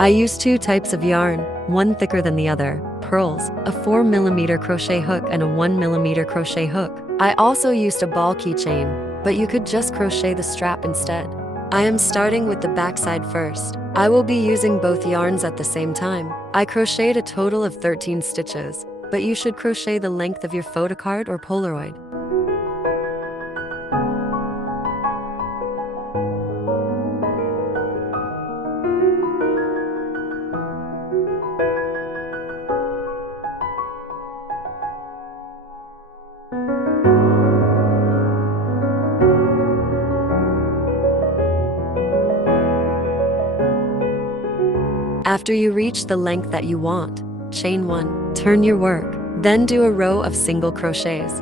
I use two types of yarn, one thicker than the other, pearls, a 4mm crochet hook and a 1mm crochet hook. I also used a ball keychain, but you could just crochet the strap instead. I am starting with the backside first. I will be using both yarns at the same time. I crocheted a total of 13 stitches, but you should crochet the length of your photocard or polaroid. After you reach the length that you want, chain 1, turn your work, then do a row of single crochets.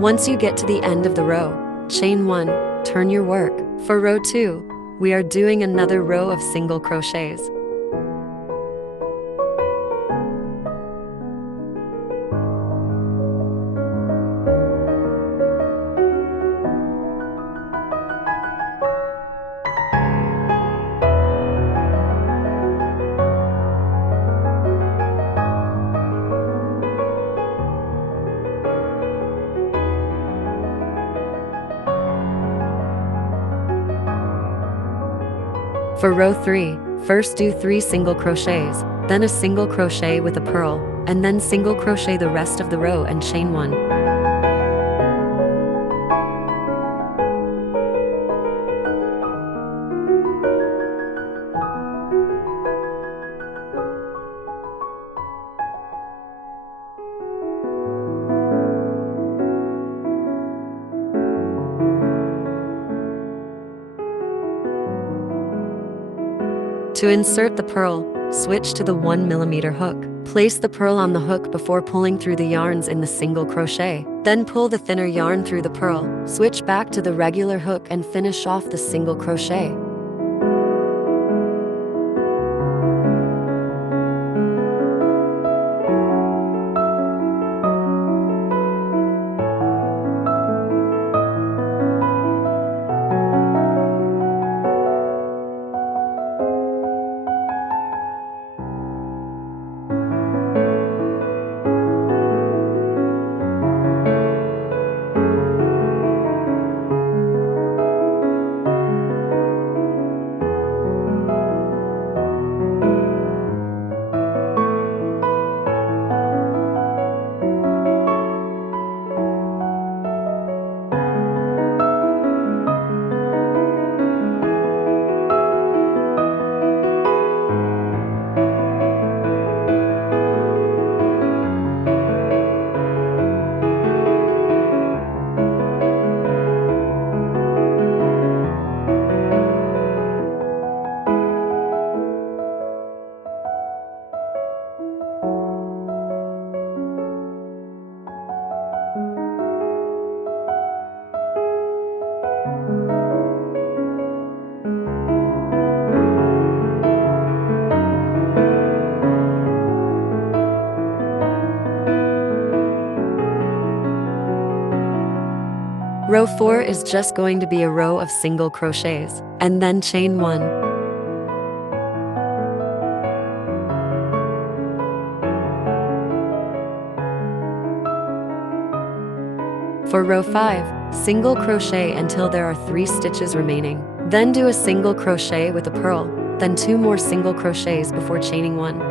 Once you get to the end of the row, chain 1, turn your work. For row 2, we are doing another row of single crochets. For row 3, first do 3 single crochets, then a single crochet with a purl, and then single crochet the rest of the row and chain 1. To insert the purl, switch to the 1mm hook. Place the purl on the hook before pulling through the yarns in the single crochet. Then pull the thinner yarn through the purl, switch back to the regular hook and finish off the single crochet. Row 4 is just going to be a row of single crochets, and then chain 1. For row 5, single crochet until there are 3 stitches remaining. Then do a single crochet with a purl, then 2 more single crochets before chaining 1.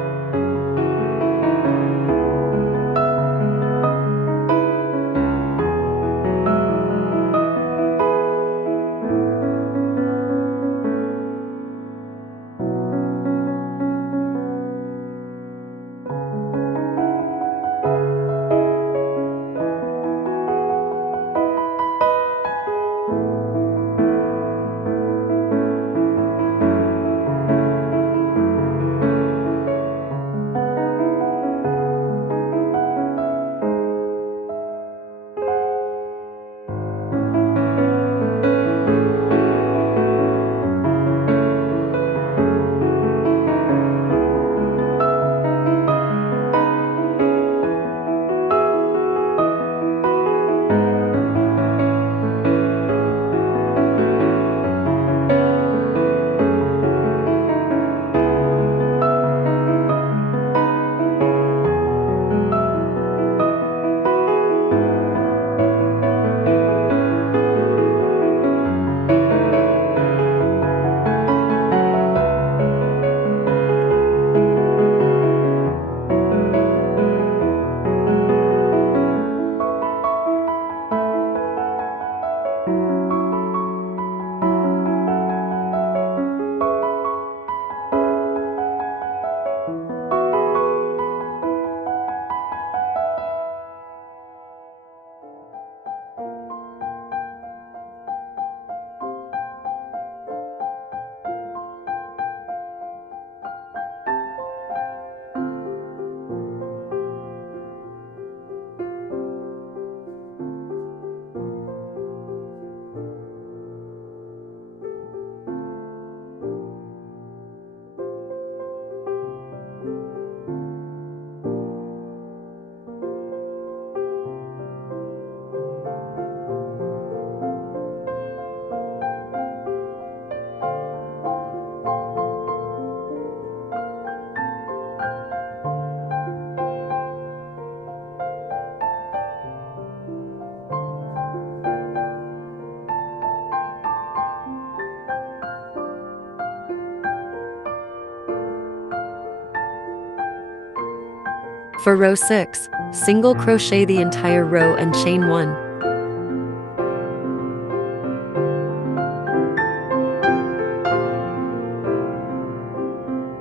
For row 6, single crochet the entire row and chain 1.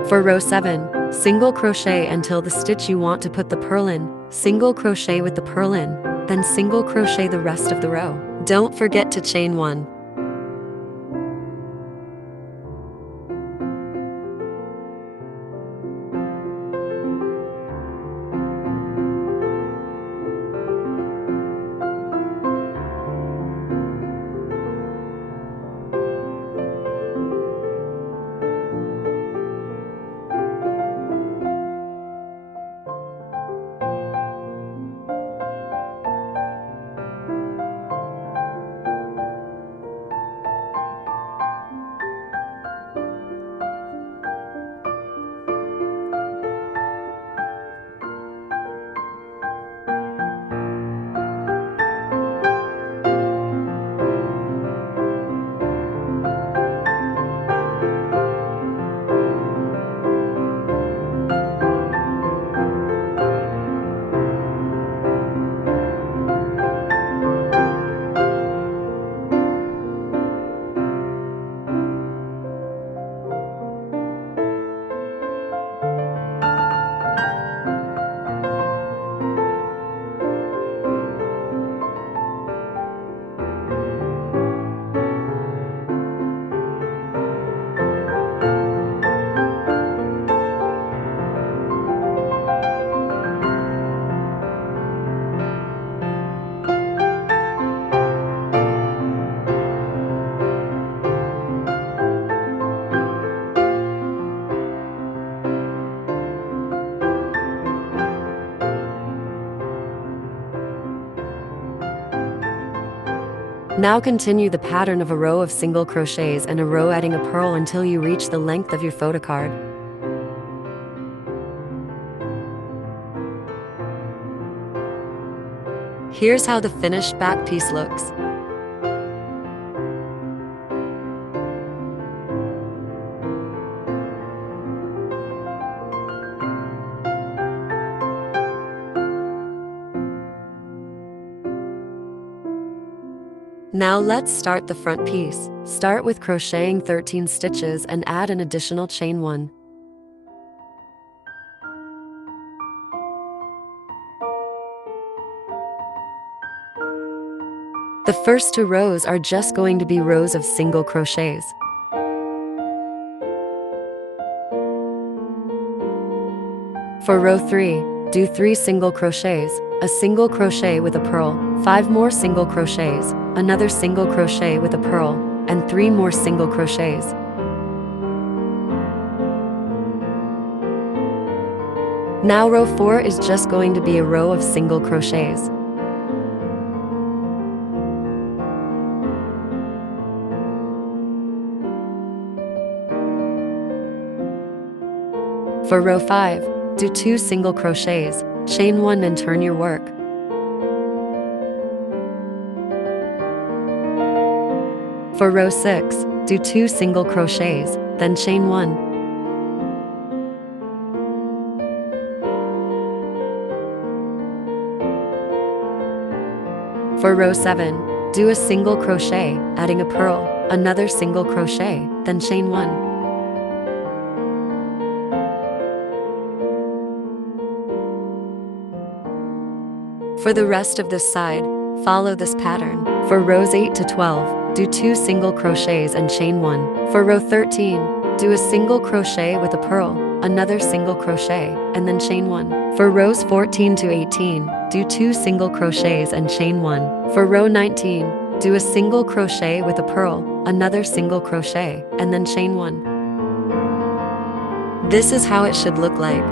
For row 7, single crochet until the stitch you want to put the purl in, single crochet with the purl in, then single crochet the rest of the row. Don't forget to chain 1. Now continue the pattern of a row of single crochets and a row adding a purl until you reach the length of your photocard. Here's how the finished back piece looks. Now let's start the front piece. Start with crocheting 13 stitches and add an additional chain 1. The first 2 rows are just going to be rows of single crochets. For row 3, do 3 single crochets, a single crochet with a purl, 5 more single crochets, another single crochet with a purl, and 3 more single crochets. Now row 4 is just going to be a row of single crochets. For row 5, do 2 single crochets, chain 1 and turn your work. For row 6, do 2 single crochets, then chain 1. For row 7, do a single crochet, adding a purl, another single crochet, then chain 1. For the rest of this side, follow this pattern. For rows 8 to 12, do 2 single crochets and chain 1. For row 13, do a single crochet with a purl, another single crochet, and then chain 1. For rows 14 to 18, do 2 single crochets and chain 1. For row 19, do a single crochet with a purl, another single crochet, and then chain 1. This is how it should look like.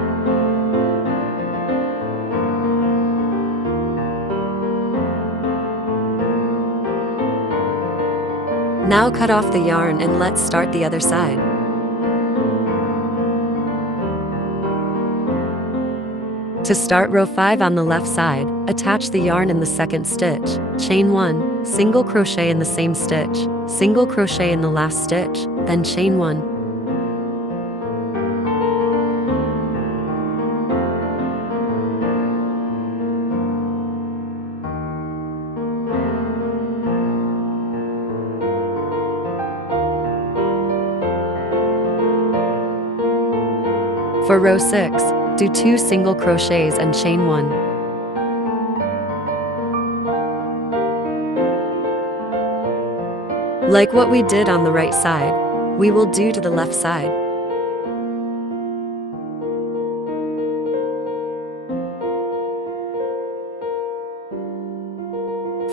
Now cut off the yarn and let's start the other side. To start row 5 on the left side, attach the yarn in the second stitch, chain 1, single crochet in the same stitch, single crochet in the last stitch, then chain 1. For row 6, do 2 single crochets and chain 1. Like what we did on the right side, we will do to the left side.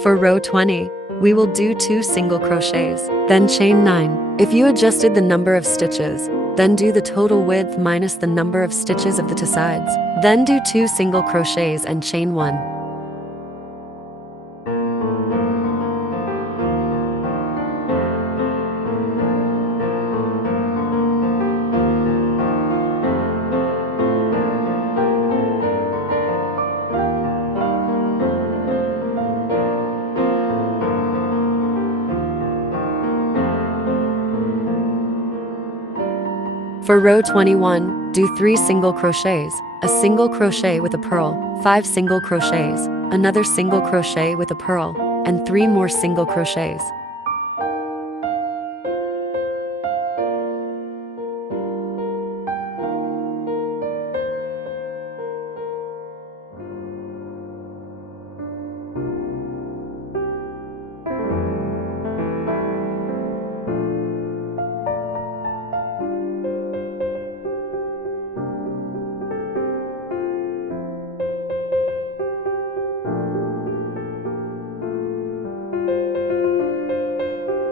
For row 20, we will do 2 single crochets, then chain 9. If you adjusted the number of stitches, then do the total width minus the number of stitches of the two sides. Then do 2 single crochets and chain 1. For row 21, do 3 single crochets, a single crochet with a purl, 5 single crochets, another single crochet with a purl, and 3 more single crochets.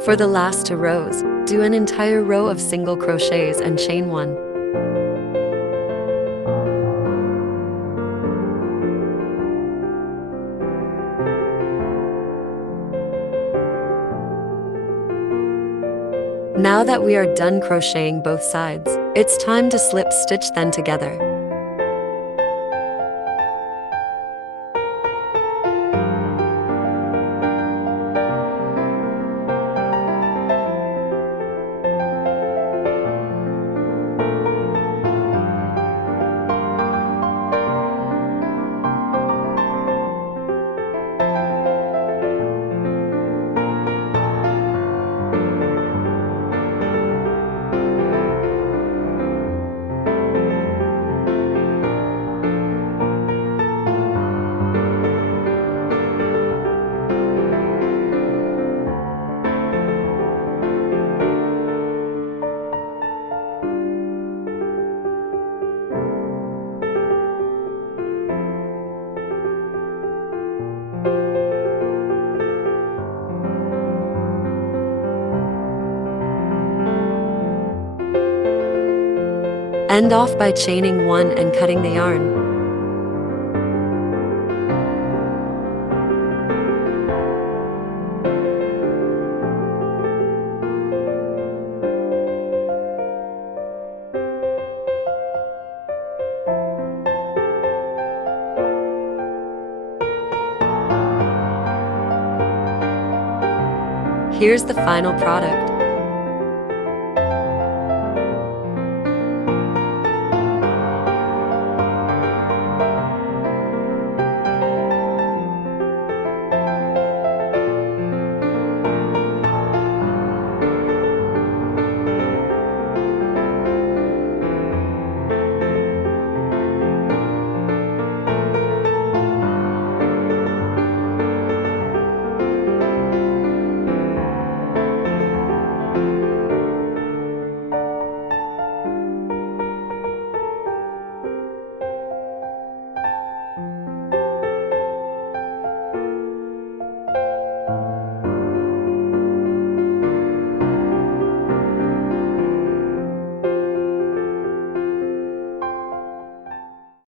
For the last 2 rows, do an entire row of single crochets and chain 1. Now that we are done crocheting both sides, it's time to slip stitch them together. End off by chaining 1 and cutting the yarn. Here's the final product.